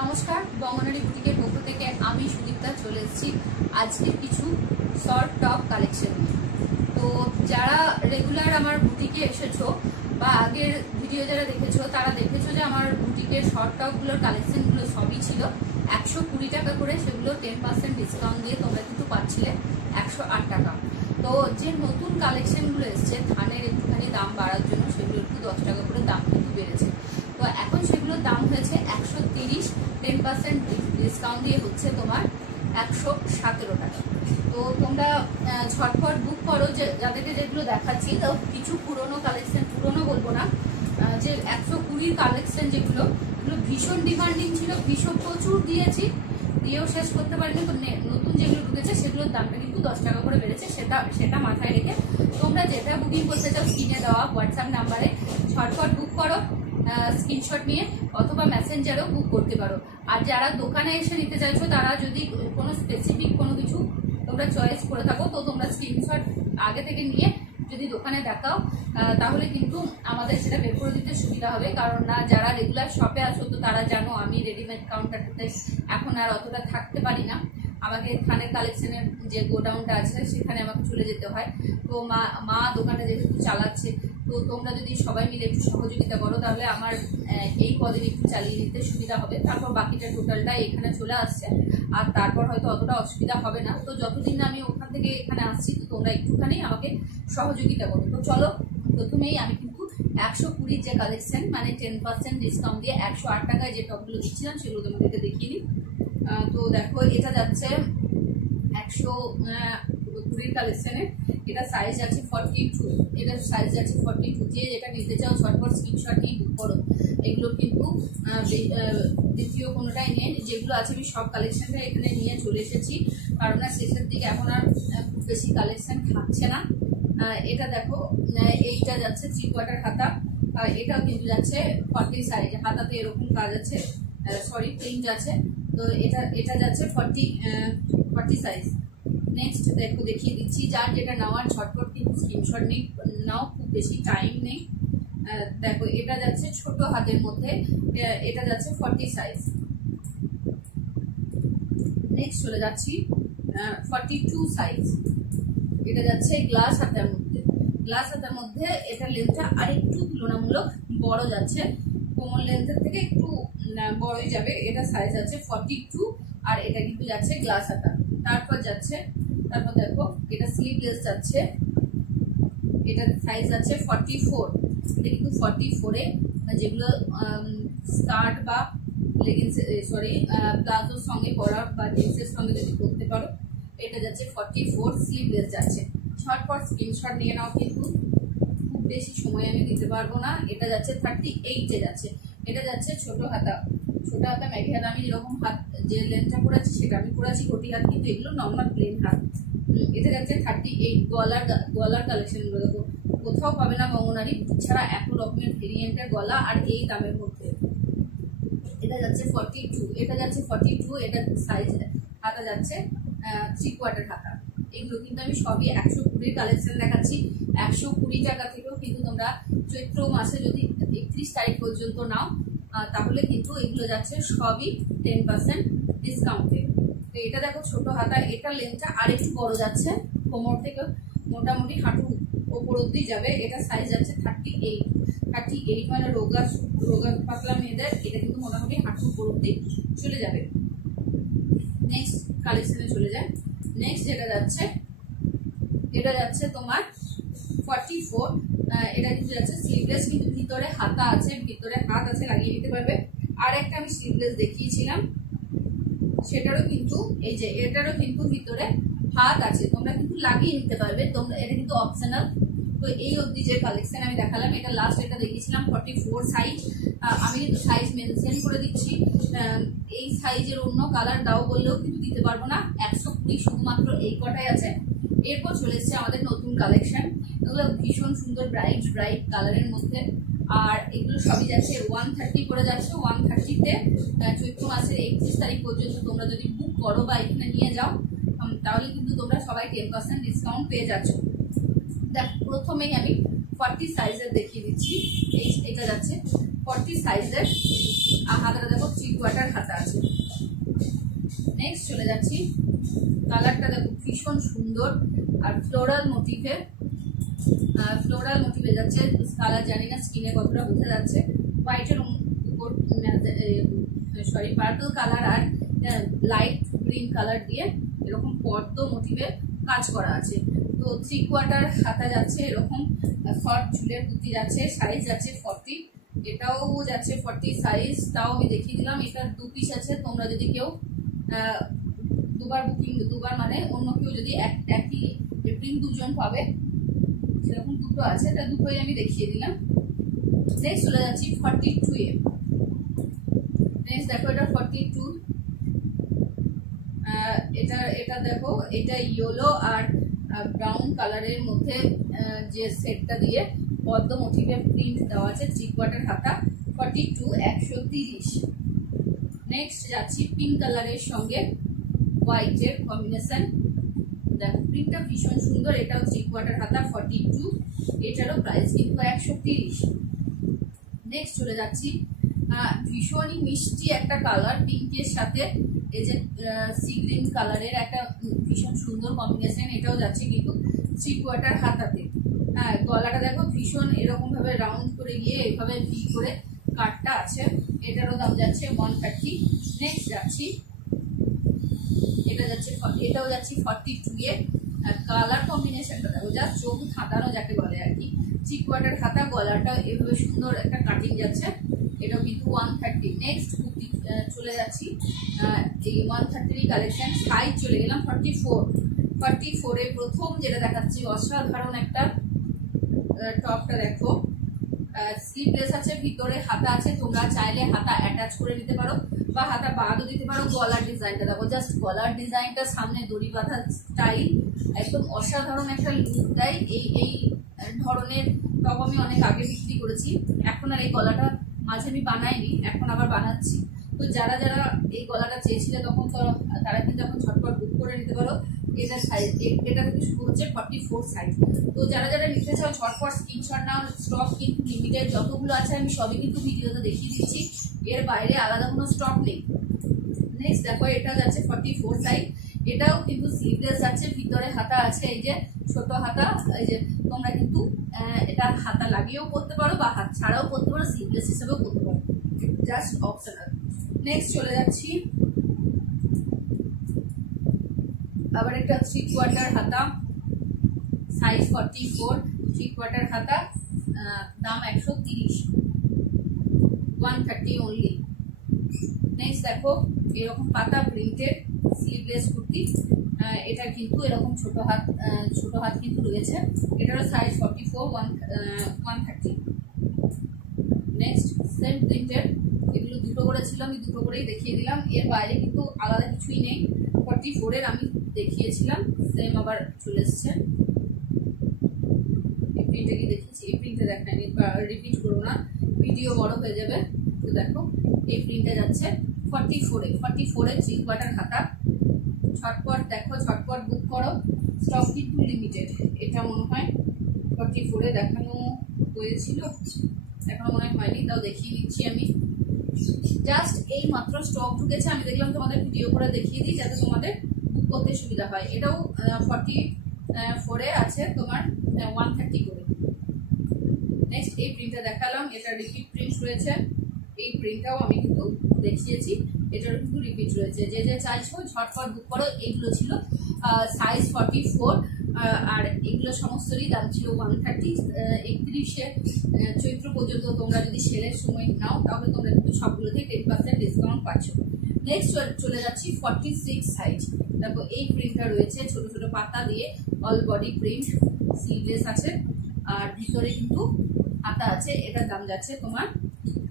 নমস্কার, বঙ্গনারী বুটিকের পক্ষ থেকে আমি সুদীপ্তা চলে এসেছি আজকে কিছু শর্ট টপ কালেকশন নিয়ে। তো যারা রেগুলার আমার বুটিকে এসেছো বা আগের ভিডিও যারা দেখেছো তারা দেখেছো যে আমার বুটিকের শর্ট টপগুলোর কালেকশনগুলো সবই ছিল 120 টাকা করে। সেগুলো 10% ডিসকাউন্ট দিয়ে তোমরা কিন্তু পাচ্ছিলে 108 টাকা। তো যে নতুন কালেকশনগুলো এসছে থানের একটুখানি দাম বাড়ার জন্য সেগুলো একটু 10 টাকা করে দাম কিন্তু বেড়েছে। তো এখন সেগুলোর দাম হয়েছে 130, 10% ডিসকাউন্ট দিয়ে হচ্ছে তোমার 117 টাকা। তো তোমরা ঝটপট বুক করো। যে যাদেরকে যেগুলো দেখাচ্ছি তো কিছু পুরনো কালেকশন, পুরনো বলবো না, যে 120 কালেকশন যেগুলো ভীষণ ডিমান্ডিং ছিল, ভীষণ প্রচুর দিয়েছি, দিয়েও শেষ করতে পারিনি। তো নতুন যেগুলো ঢুকেছে সেগুলোর দামটা কিন্তু 10 টাকা করে বেড়েছে। সেটা মাথায় রেখে তোমরা যেটা বুকিং করতে চাও স্ক্রিনে দেওয়া হোয়াটসঅ্যাপ নাম্বারে ঝটপট বুক করো, স্ক্রিনশট নিয়ে, অথবা মেসেঞ্জারেও বুক করতে পারো। আর যারা দোকানে এসে নিতে চাইছো তারা যদি কোনো স্পেসিফিক কোনো কিছু তোমরা চয়েস করে থাকো তো তোমরা স্ক্রিনশট আগে থেকে নিয়ে যদি দোকানে দেখাও তাহলে কিন্তু আমাদের সেটা বের করে দিতে সুবিধা হবে। কারণ না যারা রেগুলার শপে আসো তো তারা জানো আমি রেডিমেড কাউন্টারটাতে এখন আর অতটা থাকতে পারি না। আমাকে থানের কালেকশনের যে গোডাউনটা আছে সেখানে আমাকে চলে যেতে হয়। তো মা দোকানটা যেহেতু চালাচ্ছে, তো তোমরা যদি সবাই মিলে একটু সহযোগিতা করো তাহলে আমার এই কদিন একটু চালিয়ে নিতে সুবিধা হবে। তারপর বাকিটা টোটালটা এখানে চলে আসছে, আর তারপর হয়তো অতটা অসুবিধা হবে না। তো যতদিন আমি ওখান থেকে এখানে আসছি তো তোমরা একটুখানি আমাকে সহযোগিতা করো। তো চলো, প্রথমেই আমি কিন্তু 120 যে কালেকশন মানে 10% ডিসকাউন্ট দিয়ে 108 টাকায় যে টপগুলো দিচ্ছিলাম সেগুলো তোমাদেরকে দেখিয়ে নিই। তো দেখো এটা যাচ্ছে 120 কালেকশনে, এটা সাইজ আছে 42, এটা সাইজ আছে 42। যে যেটা নিতে চাও ঝটপট স্ক্রিনশট নিয়ে বুক করো। এগুলো কিন্তু দ্বিতীয় কোনোটাই নেই, যেগুলো আছে আমি সব কালেকশনটা এখানে নিয়ে চলে এসেছি, কারণ না শেষের দিকে এখন আর খুব বেশি কালেকশন থাকছে না। এটা দেখো, এইটা যাচ্ছে 3/4 হাতা, এটাও কিন্তু যাচ্ছে 40 সাইজ, হাতাতে এরকম কাজ আছে, সরি প্রিন্ট আছে। তো এটা যাচ্ছে 40 সাইজ। নেক্সট দেখো দেখিয়ে দিচ্ছি, যার যেটা নেওয়ার ঝটপট কিন্তু স্ক্রিনশট নাও, খুব বেশি টাইম নেই। দেখো এটা যাচ্ছে ছোট হাতের মধ্যে, এটা যাচ্ছে 40 সাইজ। নেক্সট চলে যাচ্ছি 42 সাইজ, এটা যাচ্ছে গ্লাস হাতের মধ্যে। গ্লাস হাতের মধ্যে এটা লেন্থটা আরেকটু তুলনামূলক বড় যাচ্ছে, কোমর লেন্থের থেকে একটু বড়ই যাবে। এটা সাইজ আছে 42, আর এটা কিন্তু যাচ্ছে গ্লাস হাতা। তারপর দেখো এটা স্লিভলেস যাচ্ছে, এটা সাইজ আছে 44। এটা কিন্তু 44-এ যেগুলো স্কার্ট বা লেগিংস, সরি প্লাজোর সঙ্গে পরা বা জিন্সের সঙ্গে যদি পরতে পারো, এটা যাচ্ছে 44, স্লিভলেস যাচ্ছে। ঝটপট স্ক্রিনশট নিয়ে নাও, কিন্তু খুব বেশি সময় আমি দিতে পারবো না। এটা যাচ্ছে 38-এ যাচ্ছে, এটা যাচ্ছে ছোট হাতা। ছোট হাতা ম্যাগি হাত, আমি যেরকম হাত যে লেন্থটা পড়াচ্ছি সেটা আমি পড়াচ্ছি কোটি হাত, কিন্তু এগুলো নর্মাল প্লেন হাত। এটা যাচ্ছে 38। গলার কালেকশনগুলো দেখো, কোথাও পাবে না বঙ্গনারী ছাড়া এত রকমের ভেরিয়েন্টের গলা আর এই দামের মধ্যে। এটা যাচ্ছে 42, এটা যাচ্ছে 42, এটা সাইজ হাতা যাচ্ছে 3/4 হাতা। এগুলো কিন্তু আমি সবই 120 কালেকশন দেখাচ্ছি। 120 টাকা থেকেও কিন্তু তোমরা চৈত্র মাসে যদি 31 তারিখ পর্যন্ত নাও তাহলে কিন্তু এগুলো যাচ্ছে সবই 10% ডিসকাউন্টে। তো এটা দেখো ছোট হাতা, এটা লেন্থটা আরেকটু বড় যাচ্ছে, কোমর থেকে মোটামুটি হাঁটু ওপর অব্দি যাবে। এটা সাইজ আছে 38 মানে রোগা পাতলা মেয়েদের এটা কিন্তু মোটামুটি হাঁটু ওপর অব্দি চলে যাবে। নেক্সট কালেকশনে চলে যায়। নেক্সট এটা যাচ্ছে তোমার 44, এটা কিন্তু যাচ্ছে স্লিভলেস, কিন্তু ভিতরে হাতা আছে, ভিতরে হাত আছে, লাগিয়ে নিতে পারবে। আর একটা আমি স্লিভলেস দেখিয়েছিলাম সেটারও কিন্তু এই যে এটারও কিন্তু ভিতরে হাত আছে, তোমরা কিন্তু লাগিয়ে নিতে পারবে, তোমরা এটা কিন্তু অপশনাল। তো এই অবধি যে কালেকশন আমি দেখালাম, এটা লাস্ট এটা দেখিয়েছিলাম 44 সাইজ। আমি কিন্তু সাইজ মেনশন করে দিচ্ছি, এই সাইজের অন্য কালার দাও বললেও কিন্তু দিতে পারবো না। 120 শুধুমাত্র এই কটাই আছে। এরপর চলে এসছে আমাদের নতুন কালেকশন, এগুলো ভীষণ সুন্দর ব্রাইট কালারের মধ্যে, আর এগুলো সবই যাচ্ছে 130 করে যাচ্ছে। 130-তে চৈত্র মাসের 31 তারিখ পর্যন্ত তোমরা যদি বুক করো বা এখানে নিয়ে যাও তাহলে কিন্তু তোমরা সবাই 10% ডিসকাউন্ট পেয়ে যাচ্ছ। দেখ প্রথমেই আমি 40 সাইজের দেখিয়ে দিচ্ছি। এটা যাচ্ছে 40 সাইজের, আর হাতাটা দেখো 3/4 কোয়ার্টার হাতা আছে। নেক্সট চলে যাচ্ছি, কালারটা দেখো ভীষণ সুন্দর আর ফ্লোরাল মোটিভে যাচ্ছে। কালার জানি না স্কিনে কতটা বোঝা যাচ্ছে, হোয়াইটের উপর সরি পার্পল কালার আর লাইট গ্রিন কালার দিয়ে এরকম পদ্ম মোটিভে কাজ করা আছে। তো 3 কোয়ার্টার হাতা যাচ্ছে, এরকম শর্ট চুলের কুর্তি যাচ্ছে, সাইজ যাচ্ছে 40, এটাও যাচ্ছে 40 সাইজ, তাও আমি দেখিয়ে দিলাম। এটা 2 পিস আছে, তোমরা যদি কেউ দুবার মানে অন্য কেউ যদি একই প্রিন্ট 2 জন পাবে, সেরকম দুটো আছে, এটা দুটোই আমি দেখিয়ে দিলাম। নেক্সট চলে যাচ্ছি 42 এ। নেক্সট দেখো এটা 42, এটা দেখো, এটা ইয়েলো আর ব্রাউন কালারের মধ্যে যে সেটটা দিয়ে পদ্ম মোটিভে প্রিন্ট দেওয়া আছে, 3 কোয়ার্টার হাতা, 42 130। নেক্সট যাচ্ছি পিঙ্ক কালারের সঙ্গে হোয়াইটের কম্বিনেশন, দেখো প্রিন্টটা ভীষণ সুন্দর, এটাও 3 কোয়ার্টার হাতা, 42, এটারও প্রাইস কিন্তু 130। নেক্সট চলে যাচ্ছি, ভীষণই মিষ্টি একটা কালার পিঙ্কের সাথে এই যে সি গ্রিন কালারের একটা ভীষণ সুন্দর কম্বিনেশন, এটাও যাচ্ছে কিন্তু 3 কোয়ার্টার হাতাতে। হ্যাঁ, গলাটা দেখো ভীষণ এরকম ভাবে রাউন্ড করে গিয়ে এইভাবে ভি করে কাটটা আছে, এটারও দাম যাচ্ছে 130। নেক্সট যাচ্ছি, এটাও যাচ্ছি 42 এ। কালার কম্বিনেশনটা দেখো, যা চোখ ধাঁধানো যাকে বলে আর কি, 3 কোয়ার্টার হাতা, গলাটা এভাবে সুন্দর একটা কাটিং যাচ্ছে, এটাও কিন্তু 130। নেক্সট কুর্তি চলে যাচ্ছি, এই 130 কালেকশন, সাইজ চলে গেলাম 44 এ। প্রথম যেটা দেখাচ্ছি অসাধারণ একটা টপটা দেখো, স্লিভলেস আছে, ভিতরে হাতা আছে, তোমরা চাইলে হাতা অ্যাটাচ করে নিতে পারো বা হাতা বাদও দিতে পারো। গলার ডিজাইনটা দেখো, জাস্ট গলার ডিজাইনটা, সামনে দড়ি বাঁধা স্টাইল, একদম অসাধারণ একটা লুক দেয়। এই ধরনের টপ আমি অনেক আগে বিক্রি করেছি, এখন আর এই গলাটা মাঝে আমি বানাইনি, এখন আবার বানাচ্ছি। তো যারা যারা এই গলাটা চেয়েছিলে তখন তারা কিন্তু এখন ঝটপট বুক করে নিতে পারো। এটা সাইজ, এটা থেকে শুরু হচ্ছে 44 সাইজ। তো যারা যারা নিতে চাও ঝটপট স্ক্রিনশট নাও, স্টক কিন্তু লিমিটেড, যতগুলো আছে আমি সবই কিন্তু ভিডিওতে দেখিয়ে দিচ্ছি, এর বাইরে আলাদা কোনো স্টক নেই। নেক্সট দেখো, এটা যাচ্ছে 44 সাইজ, এটাও কিন্তু স্লিভলেস আছে, ভিতরে হাতা আছে, এই যে ছোট হাতা, এই যে তোমরা কিন্তু এটা হাতা লাগিয়েও পরতে পারো বা হাত ছাড়াও পরতে পারো, স্লিভলেস হিসেবেও পরতে পারো, জাস্ট অপশনাল। নেক্সট চলে যাচ্ছি, আবার একটা 3 কোয়ার্টার হাতা, সাইজ 44, 3 কোয়ার্টার হাতা, দাম 130, 130 অনলি। নেক্সট দেখো, এরকম পাতা প্রিন্টের স্লিভলেস কুর্তি, এটা কিন্তু এরকম ছোট হাত কিন্তু রয়েছে, এটারও সাইজ 44, 130। নেক্সট সেম প্রিন্টের, এগুলো দুটো করে ছিল, আমি দুটো করেই দেখিয়ে দিলাম, এর বাইরে কিন্তু আলাদা কিছুই নেই। 44 এর আমি দেখিয়েছিলাম, সেম আবার চলে এসছে। এই প্রিন্টে কি দেখিয়েছি, এই প্রিন্টে দেখায়নি, রিপিট করবো না, ভিডিও বড় হয়ে যাবে। তো দেখো, এই প্রিন্টে যাচ্ছে 44 এ 3 কোয়ার্টার হাতা। ঝটপট দেখো, ঝটপট বুক করো, স্টক কিন্তু লিমিটেড। এটা মনে হয় 44 এ দেখানো হয়েছিল, এখন মনে হয়নি, তাও দেখিয়ে দিচ্ছি আমি। জাস্ট এই মাত্র স্টক ঢুকেছে, আমি দেখলাম তোমাদের ভিডিও করে দেখিয়ে দিই যাতে তোমাদের বুক করতে সুবিধা হয়। এটাও 44 এ আছে তোমার 130 করে। নেক্সট এই প্রিন্টটা দেখালাম, এটা রিপিট প্রিন্ট রয়েছে, এই প্রিন্টটাও আমি কিন্তু দেখিয়েছি, এটারও কিন্তু রিপিট রয়েছে। যে যে চাইছো ঝটপট বুক করো। এইগুলো ছিল সাইজ 44, আর এগুলো সমস্তরই দাম ছিল 130। 31শে চৈত্র পর্যন্ত তোমরা যদি সেলের সময় নাও তাহলে তোমরা কিন্তু সবগুলোতে 10% ডিসকাউন্ট পাচ্ছ। নেক্সট চলে যাচ্ছি 46 সাইজ। দেখো, এই প্রিন্টটা রয়েছে, ছোট ছোট পাতা দিয়ে অল বডি প্রিন্ট, স্লিভলেস আছে আর ভিতরে কিন্তু হাতা আছে, এটার দাম যাচ্ছে তোমার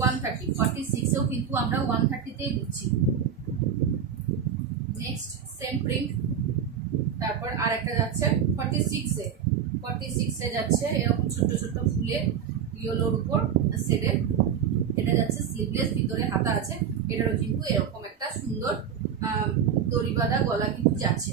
130। 46 এও কিন্তু আমরা 130তেই দিচ্ছি। নেক্সট সেম প্রিন্ট, তারপর আর একটা যাচ্ছে 46 এ যাচ্ছে এরকম ছোট ছোট ফুলের ইয়েলোর উপর সেটের, এটা যাচ্ছে স্লিভলেস, ভিতরে হাতা আছে, এটারও কিন্তু এরকম একটা সুন্দর দড়ি বাঁধা গলা কিন্তু যাচ্ছে।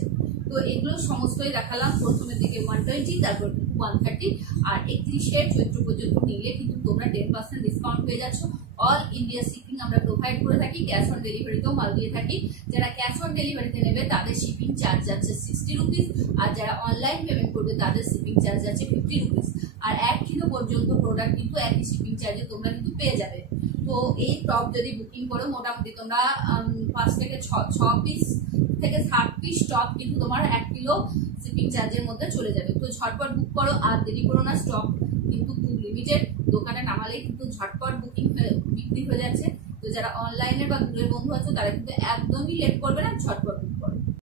তো এগুলো সমস্তই দেখালাম। প্রথমের দিকে 120, তারপর 130, আর 31শে চৈত্র পর্যন্ত নিলে কিন্তু তোমরা 10% ডিসকাউন্ট পেয়ে যাচ্ছ। অল ইন্ডিয়া শিপিং আমরা প্রোভাইড করে থাকি, ক্যাশ অন ডেলিভারিতেও মাল দিয়ে থাকি। যারা ক্যাশ অন ডেলিভারিতে নেবে তাদের শিপিং চার্জ যাচ্ছে 60 রুপিস, আর যারা অনলাইন পেমেন্ট করবে তাদের শিপিং চার্জ যাচ্ছে 50 রুপিস। আর 1 কিলো পর্যন্ত প্রোডাক্ট কিন্তু একই শিপিং চার্জে তোমরা কিন্তু পেয়ে যাবে। তো এই টপ যদি বুকিং করো মোটামুটি তোমরা 5 থেকে 6 পিস থেকে 7 পিস টপ কিন্তু তোমার 1 কিলো শিপিং চার্জের মধ্যে চলে যাবে। তো ঝটপট বুক করো, আর দেরি করো না, স্টক কিন্তু খুব লিমিটেড। দোকানে নামালেই কিন্তু ঝটপট বুকিং বিক্রি হয়ে যাচ্ছে। তো যারা অনলাইনে বা দূরের বন্ধু আছে তারা কিন্তু একদমই লেট করবে না, ঝটপট